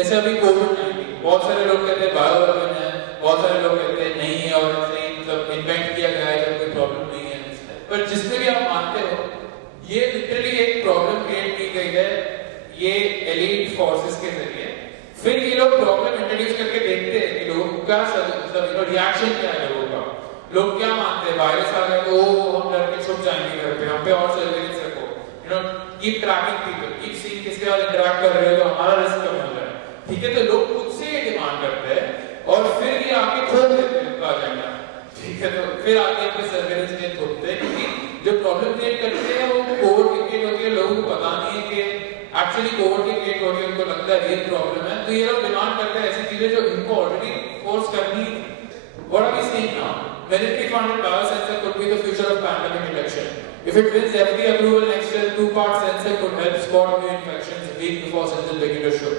जैसे अभी कोविड-19, बहुत सारे लोग कहते हैं बायो वेपन है, बहुत सारे लोग कहते हैं नहीं है और ऐसे ही मतलब इन्वेंट किया गया है, कोई प्रॉब्लम नहीं है। पर जिससे भी आप मानते हो, ये लिटरली एक प्रॉब्लम क्रिएट की गई है ये एलीट फोर्सेस के जरिए। फिर ये लोग प्रॉब्लम इंट्रोड्यूस करके देखते हैं कि लोगों का मतलब रिएक्शन क्या है लोगों का। लोग क्या मानते हैं, वायरस आ गया तो हम डर के छुप जाएंगे घर पे, हम पे और सर्विलेंस रखो, keep trekking people, keep seeing किसके साथ इंटरेक्ट कर रहे हो तो हमारा रिस्क कम हो जाए। ठीक है, तो लोग खुद से ये डिमांड करते हैं और फिर ये आके थोप देते हैं उनका एजेंडा। ठीक है, तो फिर आगे अपने सर्विलेंस में थोपते हैं क्योंकि जो प्रॉब्लम क्रिएट करते हैं वो कोविड की क्रिएट होती है, लोगों को पता नहीं है कि एक्चुअली कोविड की क्रिएट हो रही है, उनको लगता है रियल प्रॉब्लम है, तो ये लोग डिमांड करते हैं ऐसी चीजें जो इनको ऑलरेडी फोर्स करनी थी। What are we seeing now? Military funded biosensor could be the future of pandemic detection. If it wins FDA approval next year, two-part sensor could help spot new infections a week before symptoms begin to show.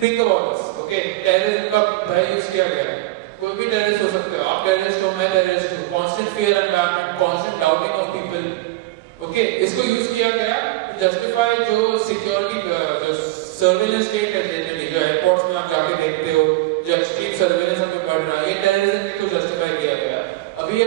Think about this, okay? Terrorism का भय यूज किया गया है। कोई भी टेररिस्ट हो सकते हो, आप टेररिस्ट हो, मैं टेररिस्ट हूँ। Constant fear environment, constant doubting of people. Okay, इसको यूज किया गया जस्टिफाई जो सिक्योरिटी जो सर्विलेंस स्टेट है जनरली, जो एयरपोर्ट्स में आप जाके देखते हो, जो एक्सट्रीम सर्विलेंस हमें बढ़ रहा है, ये टेररिज्म के थ्रू जस्टिफाई किया गया। अभी ये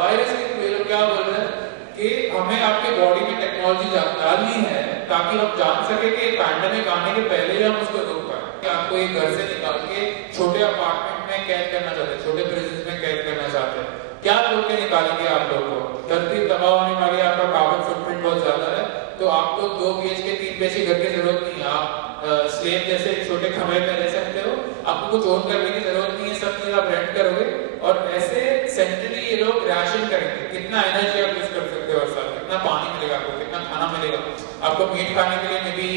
वायरस के थ्रू ये लोग क्या बोल रहे हैं कि हमें आपके बॉडी में टेक्नोलॉजी डालनी है ताकि हम जान सके कि पैंडेमिक आने के पहले ही हम उसको रोक पाए। कि आपको ये घर से निकाल के छोटे अपार्टमेंट में कैद करना चाहते हैं, छोटे प्रिजन में कैद करना चाहते हैं, क्या रोक के निकालेंगे आप लोग को? धरती तबाह होने वाली, आपका कार्बन फुटप्रिंट बहुत ज्यादा है, तो आपको 2 BHK 3 BHK घर की जरूरत नहीं है। आप स्लेव जैसे छोटे कमरे में रह सकते हो, आपको कुछ ओन करने की जरूरत नहीं है, सब चीज आप रेंट करोगे और ऐसे सेंट्रली ये लोग राशन करेंगे। कितना एनर्जी आप यूज कर सकते हो हर साल, कितना पानी मिलेगा आपको, कितना खाना मिलेगा आपको, मीट खाने के लिए मे बी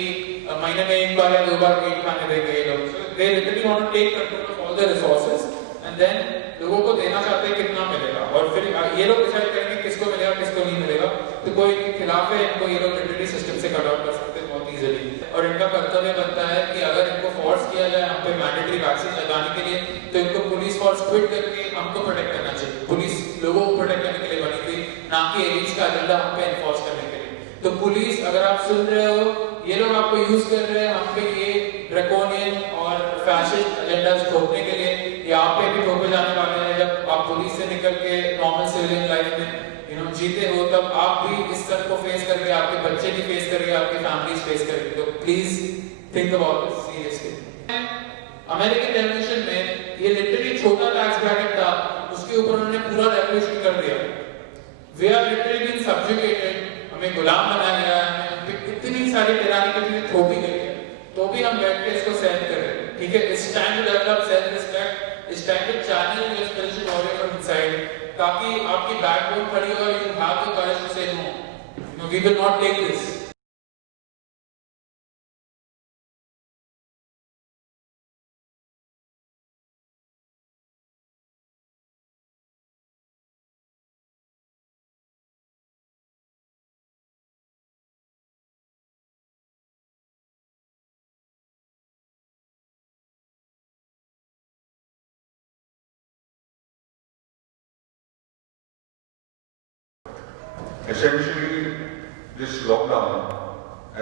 महीने में 1 बार या 2 बार मीट खाने देंगे ये लोग। So they literally want to take control of all the resources and then लोगों को देना चाहते हैं कितना मिलेगा और फिर ये लोग डिसाइड करेंगे किसको मिलेगा किसको नहीं मिलेगा। तो कोई खिलाफ है इनको, ये लोग लिटरली सिस्टम से कट आउट कर सकते हैं बहुत इजीली। और इनका कर्तव्य बनता है कि अगर इनको फोर्स किया जाए हम पे मैंडेटरी वैक्सीन लगाने के लिए, तो इनको पुलिस फोर्स क्विट करके हमको प्रोटेक्ट करना चाहिए। पुलिस लोगों को प्रोटेक्ट करने के लिए बनी थी, ना कि एलिट्स का एजेंडा हम पे एनफोर्स करने के लिए। तो पुलिस, अगर आप सुन रहे हो, ये लोग आपको यूज कर रहे हैं हम पे ये ड्रैकोनियन और फैसिस्ट एजेंडा थोपने के लिए। ये आप पे भी थोपे जाने वाले हैं जब आप पुलिस से निकल के नॉर्मल सिविलियन लाइफ में जीते हो, तब आप भी इस सब को फेस करेंगे, आपके बच्चे भी फेस करेंगे, आपकी फैमिलीज फेस करेंगे। तो please think about this seriously. American revolution में ये लिटरली छोटा टैक्स ब्रैकेट था, उसके ऊपर उन्होंने पूरा रेवोल्यूशन कर दिया। We are literally being subjugated, हमें गुलाम बनाया गया है, इतनी सारी टिरानी की चीजें थोपी गई है, तो भी हम बैठ के इसको सहन कर रहे हैं। ठीक है, it's time to develop self respect, it's time to channel your spiritual warrior from inside, ताकि आपकी बैकबोन खड़ी हो, you have the courage to say no, we will not take this. Essentially, this lockdown,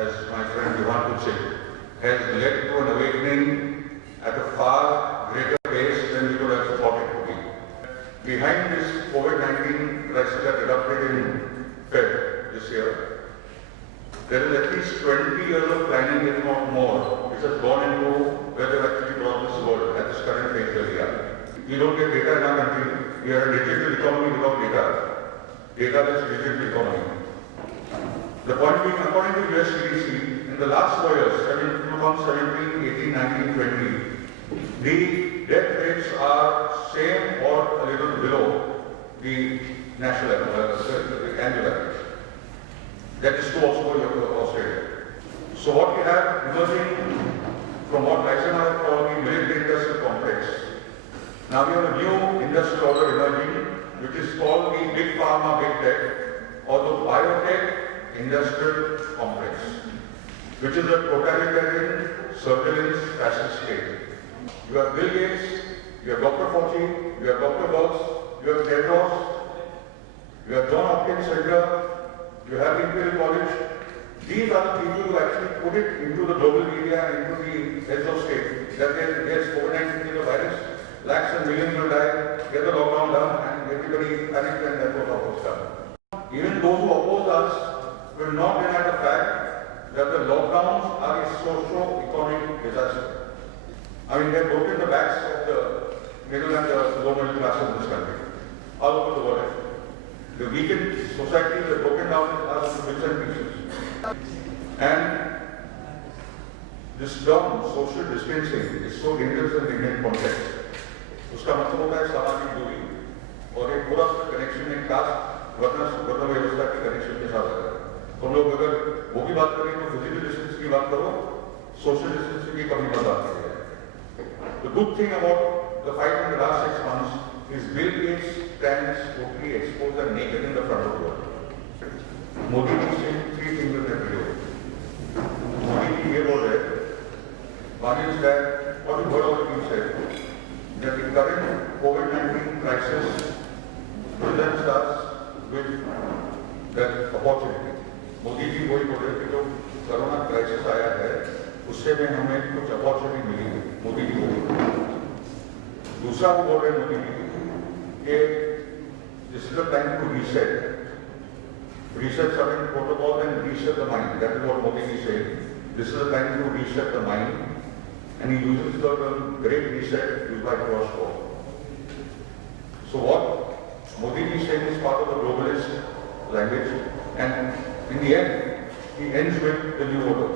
as my friend Johan would say, has led to an awakening at a far greater pace than we could have thought it to be. Behind this COVID-19 crisis that erupted in February this year, there is at least 20 years of planning, if not more, which has gone into where they've actually brought this world at this current phase where we are. We don't get data in our country. We are a digital economy without data. Data-less digital economy. The point being, according to US CDC, in the last 4 years, 2017, 18, 19, 20, the death rates are same or a little below the national average, the annual average. That is true also for Australia. So what we have emerging from what Eisenhower called the military industrial complex, now we have a new industrial order emerging, which is called the Big Pharma, Big Tech, or the Biotech Industrial Complex, which is a totalitarian surveillance fascist state. You have Bill Gates, you have Dr. Fauci, you have Dr. Birx, you have Tedros, you have John Hopkins Center, you have Imperial College, These are the people who actually put it into the global media and into the heads of state that yes, COVID-19 is a virus, lakhs and millions will die, get the lockdown done, and everybody panicked and that was opposed done. Even those who oppose us will not deny the fact that the lockdowns are a socio-economic disaster. I mean, they have broken the backs of the middle and the low middle classes in this country, all over the world. The weakened societies have broken down us into bits and pieces. And this term, social distancing, is so dangerous in the Indian context. उसका मतलब होता है सामाजिक दूरी और एक पूरा कनेक्शन एक कास्ट वर्ण व्यवस्था के कनेक्शन के साथ आता है। तो हम लोग अगर वो भी बात करें तो फिजिकल डिस्टेंस की बात करो, सोशल डिस्टेंस की कमी मत बात करें। The good thing about the fight in the last 6 months is Bill Gates stands totally exposed and naked in the front of the world. Modi is saying 3 things in that video. Modi ji ये बोल रहे हैं, one is that what you heard already said, that the current COVID-19 crisis presents us with that opportunity. Modi जी वही बोल रहे थे जो corona crisis आया है उससे में हमें कुछ अपॉर्चुनिटी मिली है, मोदी जी बोल। दूसरा वो बोल रहे मोदी जी कि this is the time to reset certain protocols and reset the mind. That is what Modi is saying. This is the time to reset the mind, and he uses the term great reset used by Klaus Schwab. So what Modi is saying is part of the globalist language, and in the end, he ends with the new order.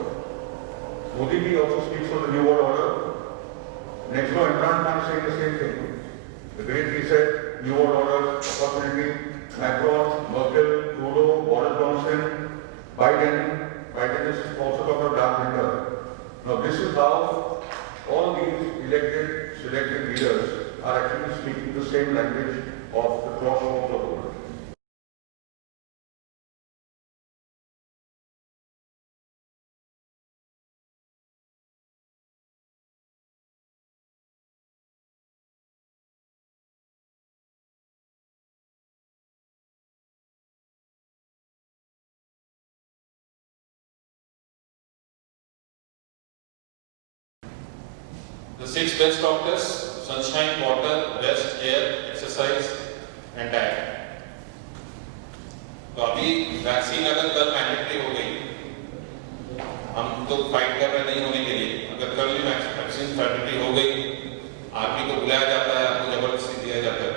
Modi ji also speaks of the new world order. Next door, Imran Khan is saying the same thing. The great reset, new world order, opportunity. Macron, Merkel, Trudeau, Boris Johnson, Biden is also talking about dark winter. Now this is how all these elected, selected leaders are actually speaking the same language of the crossroads of the world. The 6 best doctors: sunshine, water, rest, air, exercise and diet. तो अभी वैक्सीन अगर कल मैंडेटरी हो गई, हम तो फाइट कर रहे नहीं होने के लिए, अगर कल भी वैक्सीन मैंडेटरी हो गई, आर्मी को बुलाया जाता है, आपको जबरदस्ती दिया जाता है,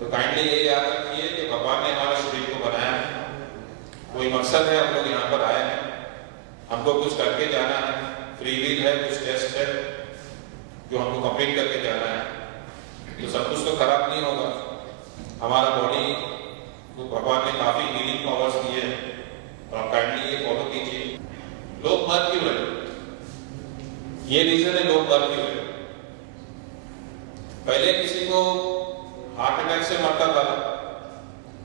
तो काइंडली ये याद रखिए कि भगवान ने हमारे शरीर को बनाया है, कोई मकसद है, हम लोग यहाँ पर आए हैं, हमको कुछ करके जाना है, फ्री विल है, कुछ टेस्ट है जो हमको कंप्लीट करके जाना है, तो सब कुछ तो खराब नहीं होगा। हमारा बॉडी को भगवान ने काफी हीलिंग पावर्स दिए हैं, तो आप काइंडली ये फॉलो कीजिए। लोग मर क्यों रहे? ये रीजन है लोग मर क्यों रहे? पहले किसी को हार्ट अटैक से मरता था,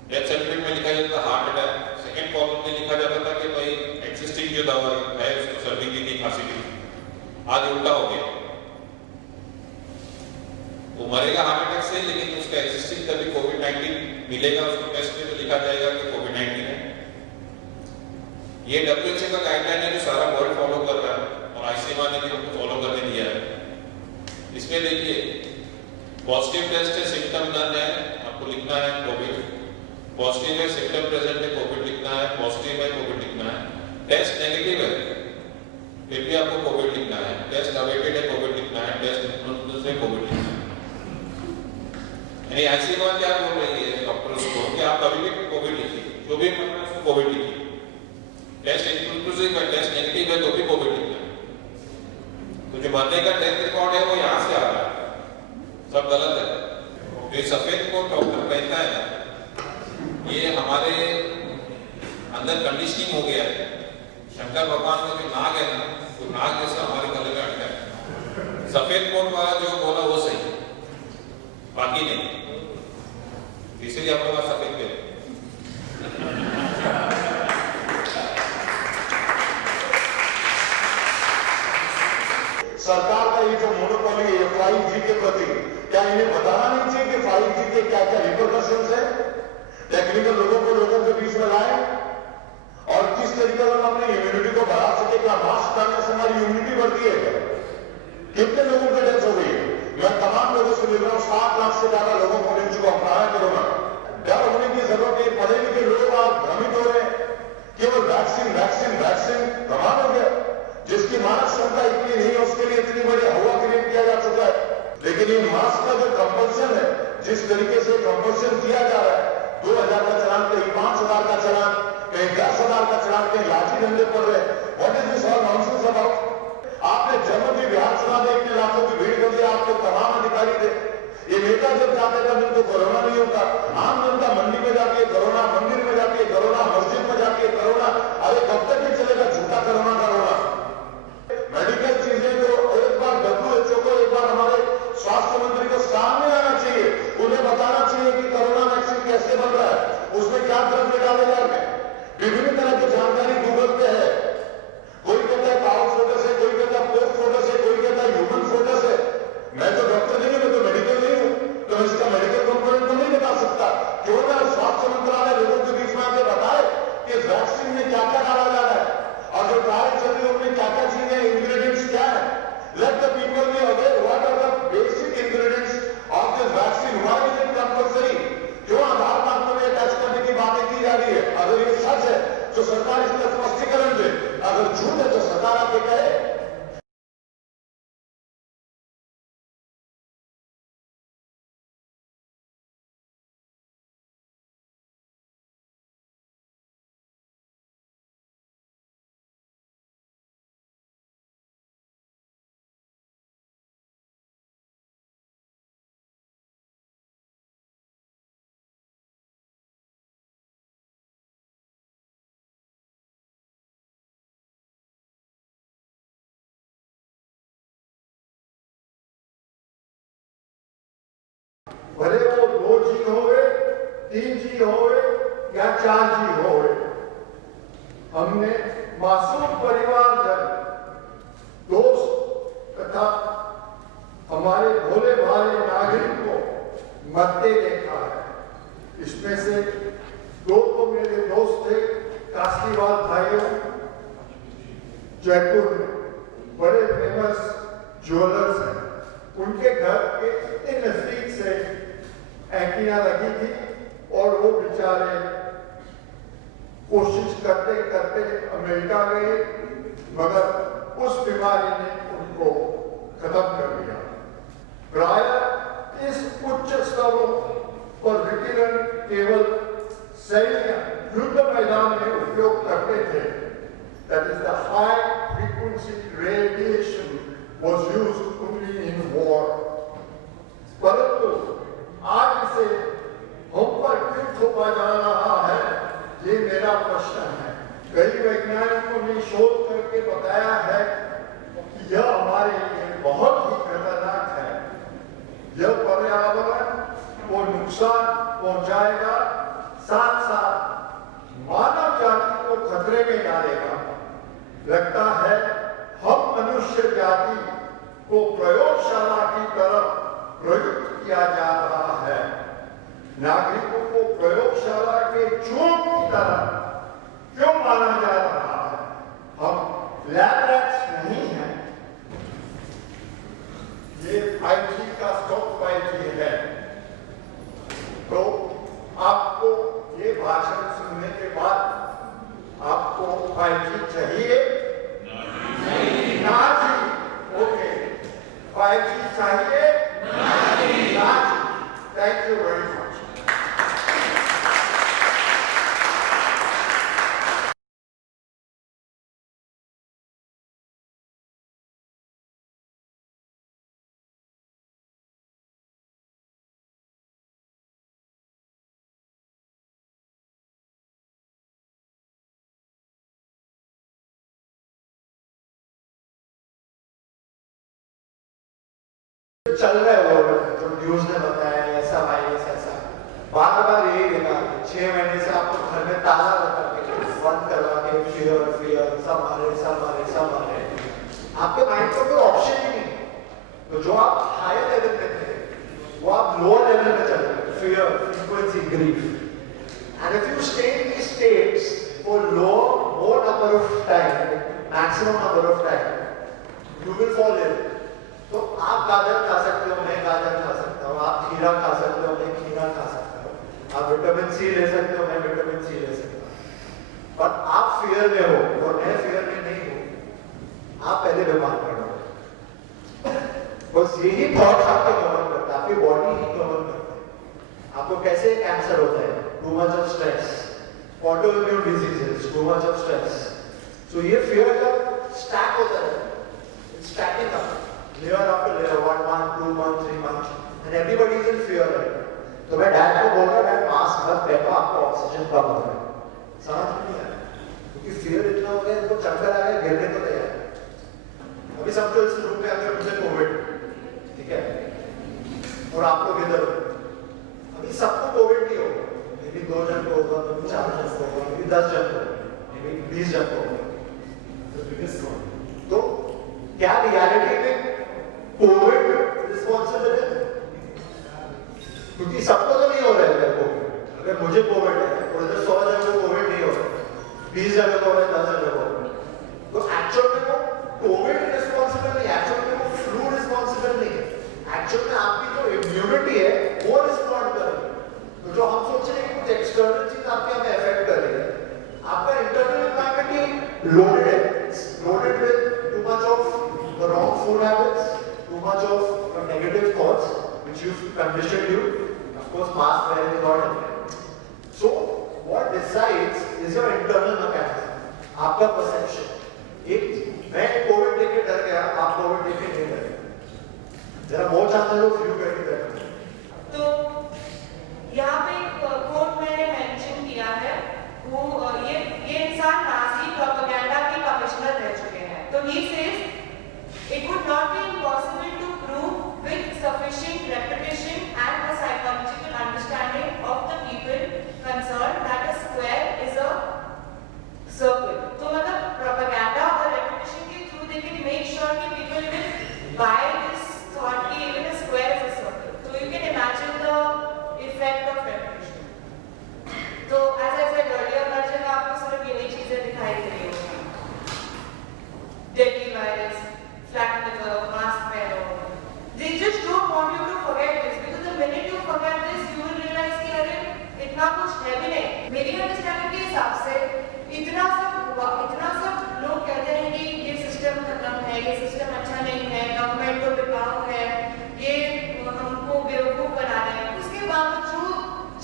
डेथ सर्टिफिकेट में लिखा जाता था हार्ट अटैक, सेकेंड कॉलम में लिखा जाता था कि भाई एक्सिस्टिंग जो दवा है उसको सर्दी की थी, खांसी की थी। आज उल्टा हो गया, वो मरेगा हार्ट अटैक से, लेकिन उसका एक्सिस्टिंग कभी कोविड-19 मिलेगा, उसको टेस्ट में तो लिखा जाएगा कि कोविड-19 है। ये WHO का गाइडलाइन है जो सारा वर्ल्ड फॉलो कर रहा है, और आईसीएमआर ने भी हमको फॉलो करने दिया है। इसमें देखिए, पॉजिटिव टेस्ट है, सिम्टम नन है, आपको लिखना है कोविड, पॉजिटिव है, सिम्टम प्रेजेंट है, कोविड लिखना है, पॉजिटिव है, कोविड लिखना है, टेस्ट नेगेटिव है, फिर भी आपको कोविड लिखना है, टेस्ट अवेटेड है, कोविड लिखना है, टेस्ट इन्फ्लुएंस है, कोविड लिखना है। यानी आईसीएमआर क्या बोल रही है डॉक्टर्स को कि आप कभी भी कोविड लिखिए, जो भी मतलब उसको कोविड लिखिए, टेस्ट इंक्लूसिव है, टेस्ट नेगेटिव है तो भी कोविड लिखना है। तो जो मरने का डेथ रिकॉर्ड है वो यहाँ से आ रहा है, सब गलत है। जो सफेद कोट डॉक्टर कहता है ना, ये हमारे अंदर कंडीशनिंग हो गया है। शंकर भगवान का जो नाग है ना, तो नाग जैसे हमारे गले में अटका है। सफेद कोट वाला जो बोला वो सही है, बाकी नहीं, इसलिए आप लोग सफेद पे। सरकार का ये जो मोनोपोली है 5G के प्रति, क्या इन्हें बताना नहीं चाहिए कि 5G के क्या क्या रिपरकशंस है? टेक्निकल लोगों के बीच में लाए और किस तरीके से हम अपनी इम्यूनिटी को बढ़ा सके? क्या मास्क डालने से हमारी इम्यूनिटी बढ़ती है क्या? कितने लोगों की डेथ हो गई है? मैं तमाम लोगों से मिल रहा हूं, 7 लाख से ज्यादा लोगों को मिल चुका हूं। है कोरोना, डर होने की जरूरत नहीं। पढ़े लिखे लोग आप भ्रमित हो रहे हैं, केवल वैक्सीन वैक्सीन वैक्सीन प्रमाण हो गया। जिसकी मानव क्षमता इतनी नहीं है उसके लिए इतनी बड़ी हवा क्रिएट किया जा चुका है। लेकिन ये मास्क का जो कंपल्सन है, जिस तरीके से कंपल्सन किया जा रहा है, 2000 का चलान, कहीं 5000 का चलान, कहीं 10,000 का चलान, कहीं लाठी डंडे पड़ रहे। What is this all nonsense about? आपने जन्म की बिहार चुनाव देखने लाखों की भीड़ कर दिया, आपके तमाम अधिकारी थे। ये नेता जब जाते तब इनको कोरोना नहीं होता। आम जनता मंडी में जाती है कोरोना, मंदिर में जाती है कोरोना, मस्जिद में जाती है कोरोना। अरे कब तक ये चलेगा झूठा कोरोना कोरोना? मेडिकल चीजें तो एक बार WHO को, एक बार हमारे स्वास्थ्य मंत्री को सामने आना चाहिए, उन्हें बताना चाहिए कि कोरोना वैक्सीन कैसे बन रहा है, उसमें क्या द्रव्य डाले जा रहे हैं। विभिन्न तरह की जानकारी गूगल पे है। कोई कहता है काउ फोटो से, कोई कहता है पोस्ट फोटो से, कोई कहता है ह्यूमन फोटो से। मैं तो डॉक्टर नहीं हूं, मैं तो मेडिकल नहीं हूं, तो इसका मेडिकल कंपोनेंट तो नहीं बता सकता। क्यों ना स्वास्थ्य मंत्रालय लोगों के बीच में आके बताए कि वैक्सीन में क्या क्या डाला जा रहा है और जो ट्रायल चल रही है उनमें क्या क्या चीजें, इंग्रेडिएंट्स क्या है। Let the people be aware what are the basic ingredients of this vaccine, why is it compulsory? क्यों आधार कार्ड में अटैच करने की बातें की जा रही है? अगर ये सच है तो सरकार इसका स्पष्टीकरण दे, अगर झूठ है तो सरकार आके कहे। भले वो 2G होवे, 3G होवे या 4G होवे, हमने मासूम परिवारजन, दोस्त तथा हमारे भोले भाले नागरिक को मरते देखा है। इसमें से 2 तो मेरे दोस्त थे, काशीवाल भाइयों, जयपुर में बड़े फेमस ज्वेलर्स हैं। उनके घर के इतने नजदीक से एंटीना लगी थी और वो बेचारे कोशिश करते करते अमेरिका गए, मगर उस बीमारी ने उनको खत्म कर दिया। प्राय इस उच्च स्तरों पर विकिरण केवल सैन्य युद्ध मैदान में उपयोग करते थे। That is the high frequency radiation was used only in war. परंतु आज इसे हम पर क्यों थोपा जा रहा है, ये मेरा प्रश्न है। कई वैज्ञानिकों ने शोध करके बताया है कि यह हमारे लिए बहुत ही खतरनाक है। यह पर्यावरण को नुकसान पहुंचाएगा, साथ साथ मानव जाति को खतरे में डालेगा। लगता है हम मनुष्य जाति को प्रयोगशाला की तरफ प्रयुक्त किया जा रहा है। नागरिकों को प्रयोगशाला के चूहों की तरह क्यों माना जा रहा है? हम लैब रैट्स नहीं हैं। ये 5G का स्टॉक 5G है। तो आपको ये भाषण सुनने के बाद आपको 5G चाहिए? नहीं। ना जी। ओके, 5G चाहिए? नहीं। ना जी। Thank you very much. चल रहा है वो जो न्यूज ने बताया ऐसा वायरस ऐसा, बार बार यही देखा 6 महीने से आपको घर में ताला बता के बंद करवा के फियर सब मारे। आपके माइंड को कोई ऑप्शन ही नहीं। तो जो आप हायर लेवल पे थे वो आप लोअर लेवल पे चले गए, fear, frequency, grief. And if you stay in these states for lower, more maximum number of time, you will fall ill. तो आप गाजर खा सकते हो, मैं गाजर खा सकता हूँ, आप खीरा खा सकते हो, मैं खीरा खा सकता हूँ, आप विटामिन सी ले सकते हो, मैं विटामिन सी ले सकता हूँ। पर आप फियर में हो और मैं फियर में नहीं हूँ, आप पहले बीमार पड़ोगे। बस यही थॉट्स आपको गवर्न करता है, आपकी बॉडी ही गवर्न करता है। आपको कैसे कैंसर होता है? Too much of stress, autoimmune diseases, too much of stress. So ये फियर जब स्टैक होता है, stacking up, layer after layer, 1 month, 2 months, 3 months, and everybody is in fear right now. तो मैं डैड को बोल रहा डैड मास्क मत पहनो, आपको ऑक्सीजन कम हो रहा है। समझ नहीं आया क्योंकि फियर इतना हो गया, इनको चक्कर आ गया, गिरने को तैयार। अभी समझो इस रूम में अगर मुझे कोविड, ठीक है, और आपको किधर हो, अभी सबको कोविड नहीं होगा, मे बी 2 जन को होगा, मे बी 4 जन को होगा, मे बी 10 जन को होगा, मे बी 20 जन को होगा। तो क्या रियलिटी में कोविड रिस्पॉन्सिबल है? क्योंकि सबको तो नहीं हो रहा है कोविड। अगर मुझे कोविड है और इधर 100 जन को कोविड नहीं हो रहा, 20 जन को हो रहा है, 10 जन को हो रहा है, तो एक्चुअल में वो कोविड रिस्पॉन्सिबल नहीं, एक्चुअल में वो फ्लू रिस्पॉन्सिबल नहीं है। एक्चुअल में आपकी जो इम्यूनिटी है वो रिस्पॉन्ड कर रही है। तो जो हम सोच रहे हैं कि कुछ एक्सटर्नल चीज आपके हमें अफेक्ट कर रही है, आपका इंटरनल एनवायरनमेंट ही लोडेड है, loaded with two much of the wrong food habits, too much of negative thoughts which you've conditioned you. Of course, mask wearing is not helping. So, what decides is your internal mechanism, आपका perception. एक मैं कोविड देख के डर गया, आप कोविड देख के नहीं डरे। जरा बहुत चाहते हो फ्लू करके डर। तो यहाँ पे एक कोट मैंने मेंशन किया है, वो ये इंसान नाजी प्रोपेगेंडा के कमिश्नर रह चुके हैं। तो he says it would not be impossible to prove with sufficient repetition and a psychological understanding of the people concerned that a square is a circle. तो मतलब propaganda और repetition के through they can make sure that people will buy this thought that even a square is a circle. So you can imagine the effect of repetition. तो as I said earlier, हर जगह आपको सिर्फ यही चीजें दिखाई दे रही होंगी। Deadly virus, flatten the curve, mask पहनो। They just don't want you to forget this because the minute you forget this, you will realize कि अरे इतना कुछ है भी नहीं। मेरी अंडरस्टैंडिंग के हिसाब से इतना सब हुआ, इतना सब लोग कहते हैं कि ये सिस्टम खत्म है, ये सिस्टम अच्छा नहीं है, गवर्नमेंट तो बिकाऊ है, ये हमको बेवकूफ बना रहे हैं। उसके बावजूद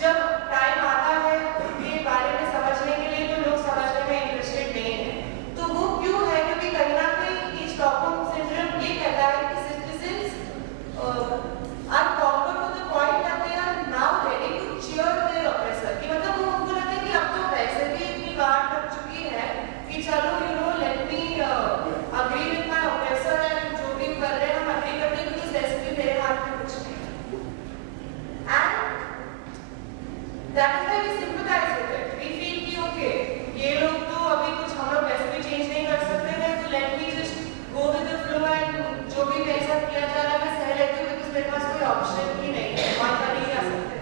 जब टाइम आता है उनके बारे में समझने के लिए, तो लोग समझने में इंटरेस्टेड नहीं है। तो वो क्यों है? क्योंकि कहीं ना कहीं स्टॉकहोम सिंड्रोम ये कहता है कि citizens are conquered to the point that they are now ready to cheer their oppressor। कि मतलब वो उनको लगता है कि अब तो वैसे भी इतनी गांठ लग चुकी है कि चलो let me agree with my oppressor and जो भी कर रहे हैं हम agree करते हैं क्योंकि वैसे भी मेरे हाथ में कुछ नहीं है। And that is why we sympathize with it। We feel कि okay, ये लोग तो अभी कुछ हम लोग वैसे भी चेंज नहीं कर सकते हैं, तो let me just go with the flow and जो भी मेरे साथ किया जा रहा है मैं सह लेती हूँ because मेरे पास कोई ऑप्शन ही नहीं है, और कर नहीं जा सकते।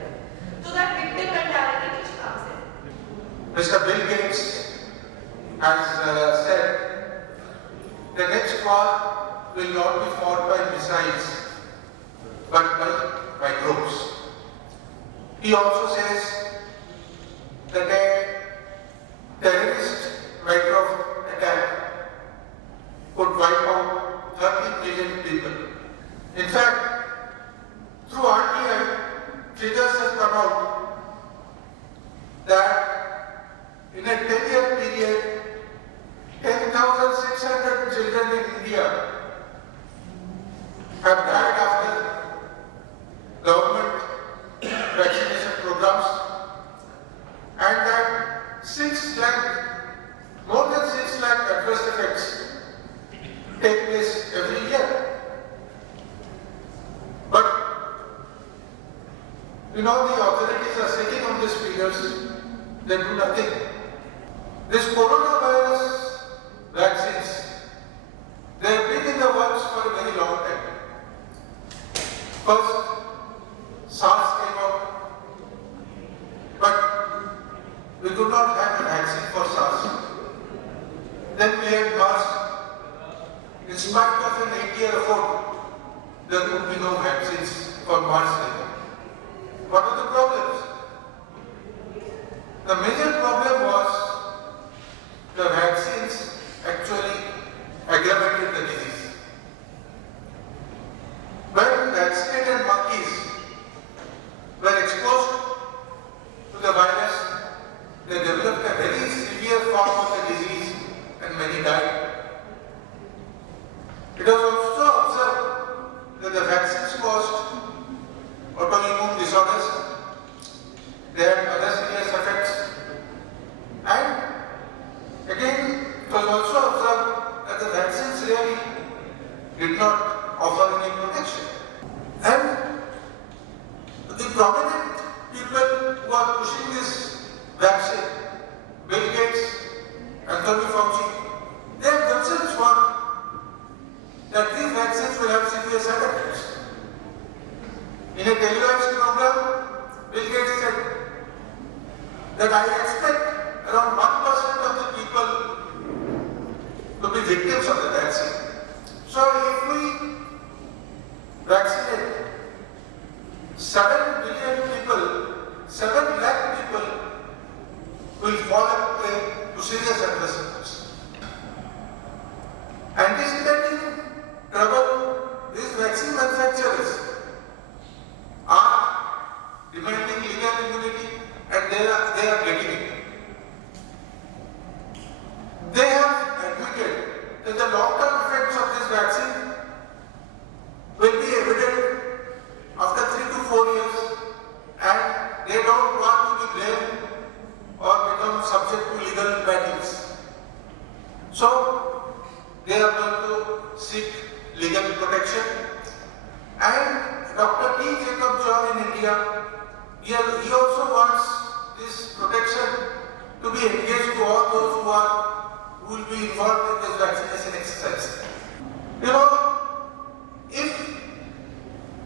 तो that victim mentality कुछ काम से। Mr. Bill Gates has said the next war will not be fought by missiles but by groups. He also says that a terrorist micro attack could wipe out 30 million people. In fact, through RTI, figures have come out that in a 10-year period, 10,600 children in India have died after government vaccination programs, and that 6 lakh, more than 6 lakh adverse effects take place every year. But the authorities are sitting on these figures, they do nothing. This coronavirus vaccines, they have been in the works for a very long time. First, SARS came out, but we could not have a vaccine for SARS. Then we had MERS, spite of an 8-year effort, there would be no vaccines for March later. What are the problems? The major problem was the vaccines actually aggravated the disease. When vaccinated monkeys were exposed to the virus, they developed a very severe form of the disease and many died. It was also observed that the vaccines caused autoimmune disorders, they had other serious effects, and again it was also observed that the vaccines really did not offer any protection. And the prominent people who are pushing this vaccine, Bill Gates, Anthony Fauci, they have themselves warned that these vaccines will have severe side effects. In a televised program, Bill Gates said that I expect around 1% of the people to be victims of the vaccine. So if we vaccinate 7 billion people, 7 lakh people will fall prey to serious adverse effects. Anticipating trouble, these vaccine manufacturers are demanding legal immunity and they are getting it. They have admitted that the long-term effects of this vaccine will be evident after 3 to 4 years, and they don't want to be blamed or become subject to legal battles. So they are going to seek legal protection. And Dr. T. Jacob John in India, he also wants this protection to be engaged to all those who will be involved in this vaccination exercise. You know, if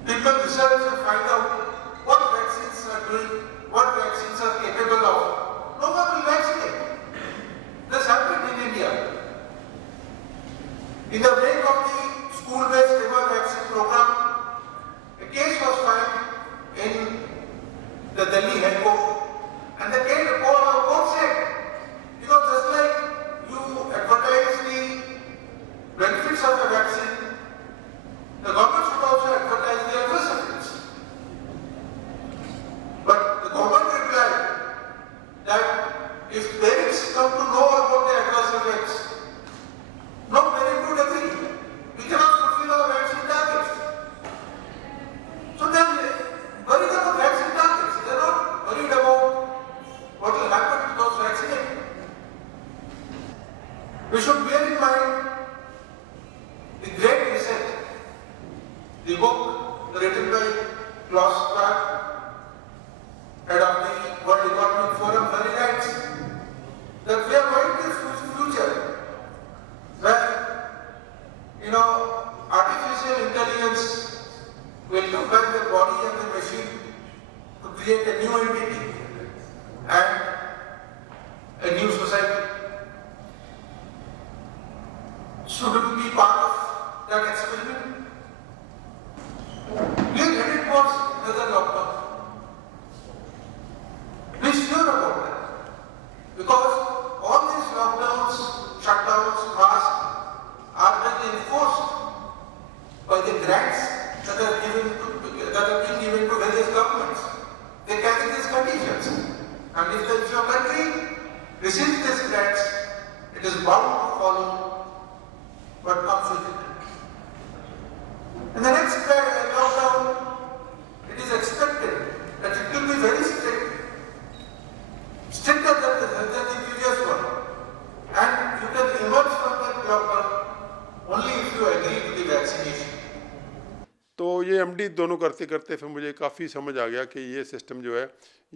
people research and find out what vaccines are doing, what vaccines are capable of, no one will vaccinate. This happened in India. In the wake of the school-based river vaccine program, a case was filed in the Delhi High Court, and the court said, you know, just like you advertise the benefits of the vaccine, the government should also advertise the adverse effects. But the government replied that if parents come to know about the adverse effects, no parent would agree. We cannot fulfill our vaccine targets. So they are worried about vaccine targets. They are not worried about what will happen to those vaccinated. We should bear in mind the Great Reset, the book written by Klaus Schwab, head of the World Economic Forum, where he writes that we are going to a future where, you know, artificial intelligence will combine the body and the machine to create a new entity and a new society. Should we be part of that experiment? We are headed towards another lockdown. Be sure about that. Because all these lockdowns, shutdowns, masks are being enforced by the grants that are being given to various governments. They carry these conditions. And if your country receives these grants, it is bound to follow what comes with it. In the next lockdown, it is expected that it will be very strict, stricter than the previous one. And you can emerge from that lockdown only if you agree to the vaccination. तो ये एमडी दोनों करते करते फिर मुझे काफ़ी समझ आ गया कि ये सिस्टम जो है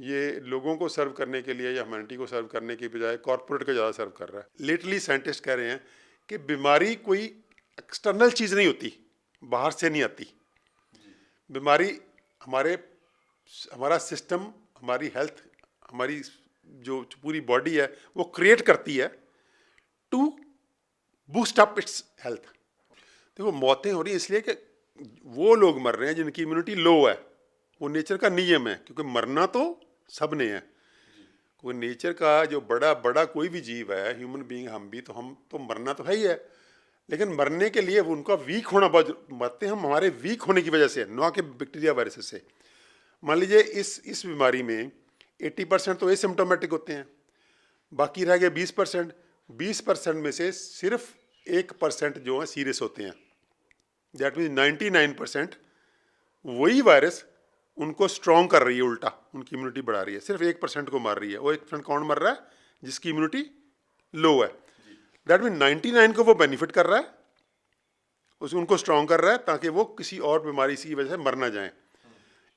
ये लोगों को सर्व करने के लिए या ह्यूमैनिटी को सर्व करने की बजाय कॉर्पोरेट को ज़्यादा सर्व कर रहा है। लेटली साइंटिस्ट कह रहे हैं कि बीमारी कोई एक्सटर्नल चीज़ नहीं होती, बाहर से नहीं आती। बीमारी हमारा सिस्टम, हमारी हेल्थ, हमारी जो पूरी बॉडी है वो क्रिएट करती है to boost up its health. देखो मौतें हो रही हैं इसलिए कि वो लोग मर रहे हैं जिनकी इम्यूनिटी लो है, वो नेचर का नियम है, क्योंकि मरना तो सब ने है। कोई नेचर का जो बड़ा कोई भी जीव है, ह्यूमन बीइंग हम भी, तो हम तो मरना तो है ही है, लेकिन मरने के लिए वो उनका वीक होना बहुत, मरते हम हमारे वीक होने की वजह से, ना कि बैक्टीरिया वायरस से। मान लीजिए इस बीमारी में 80% तो एसिम्प्टोमेटिक होते हैं, बाकी रह गए 20%। 20% में से सिर्फ 1% जो है सीरियस होते हैं। दैट मीन्स 99% वही वायरस उनको स्ट्रॉन्ग कर रही है, उल्टा उनकी इम्यूनिटी बढ़ा रही है, सिर्फ 1% को मार रही है। वो 1% कौन मर रहा है? जिसकी इम्यूनिटी लो है। दैट मीन 99 को वो बेनिफिट कर रहा है, उनको स्ट्रॉन्ग कर रहा है ताकि वो किसी और बीमारी की वजह से मर ना जाए।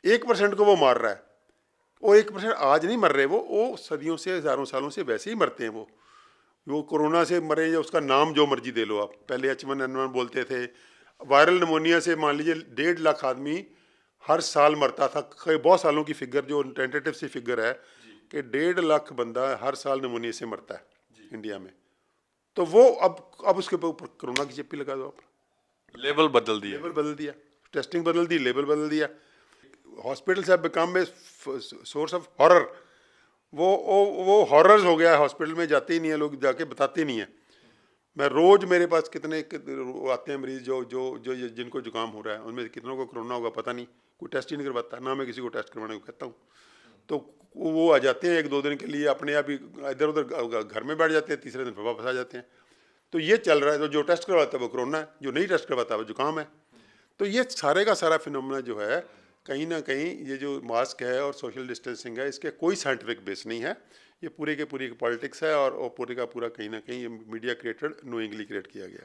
1% को वो मार रहा है। वो 1% आज नहीं मर रहे, वो सदियों से, हज़ारों सालों से वैसे ही मरते हैं। वो कोरोना से मरे या उसका नाम जो मर्जी दे लो आप, पहले H1N1 बोलते थे। वायरल निमोनिया से मान लीजिए 1.5 लाख आदमी हर साल मरता था। बहुत सालों की फिगर जो टेंटेटिव सी फिगर है कि 1.5 लाख बंदा हर साल निमोनिया से मरता है इंडिया में। तो वो अब उसके ऊपर कोरोना की चिप्पी लगा दो आप। लेवल बदल दिया, टेस्टिंग बदल दी, लेबल बदल दिया। Hospitals have become a source of horror. वो हॉरर्स हो गया है, हॉस्पिटल में जाते ही नहीं है लोग, जाके बताते नहीं है। मैं रोज़, मेरे पास कितने आते हैं मरीज जो जिनको जुकाम हो रहा है, उनमें कितनों को कोरोना होगा पता नहीं, कोई टेस्ट ही नहीं करवाता, ना मैं किसी को टेस्ट करवाने को कहता हूँ। तो वो आ जाते हैं 1-2 दिन के लिए, अपने आप ही इधर उधर घर में बैठ जाते हैं, तीसरे दिन फिर वापस आ जाते हैं। तो ये चल रहा है। तो जो टेस्ट करवाता है वो कोरोना है, जो नहीं टेस्ट करवाता है वो जुकाम है। तो ये सारे का सारा फिनोमेना जो है, कहीं ना कहीं ये जो मास्क है और सोशल डिस्टेंसिंग है, इसके कोई साइंटिफिक बेस नहीं है। ये पूरी के पूरी पॉलिटिक्स है, और पूरे का पूरा कहीं ना कहीं ये मीडिया क्रिएटेड, नोइंगली क्रिएट किया गया।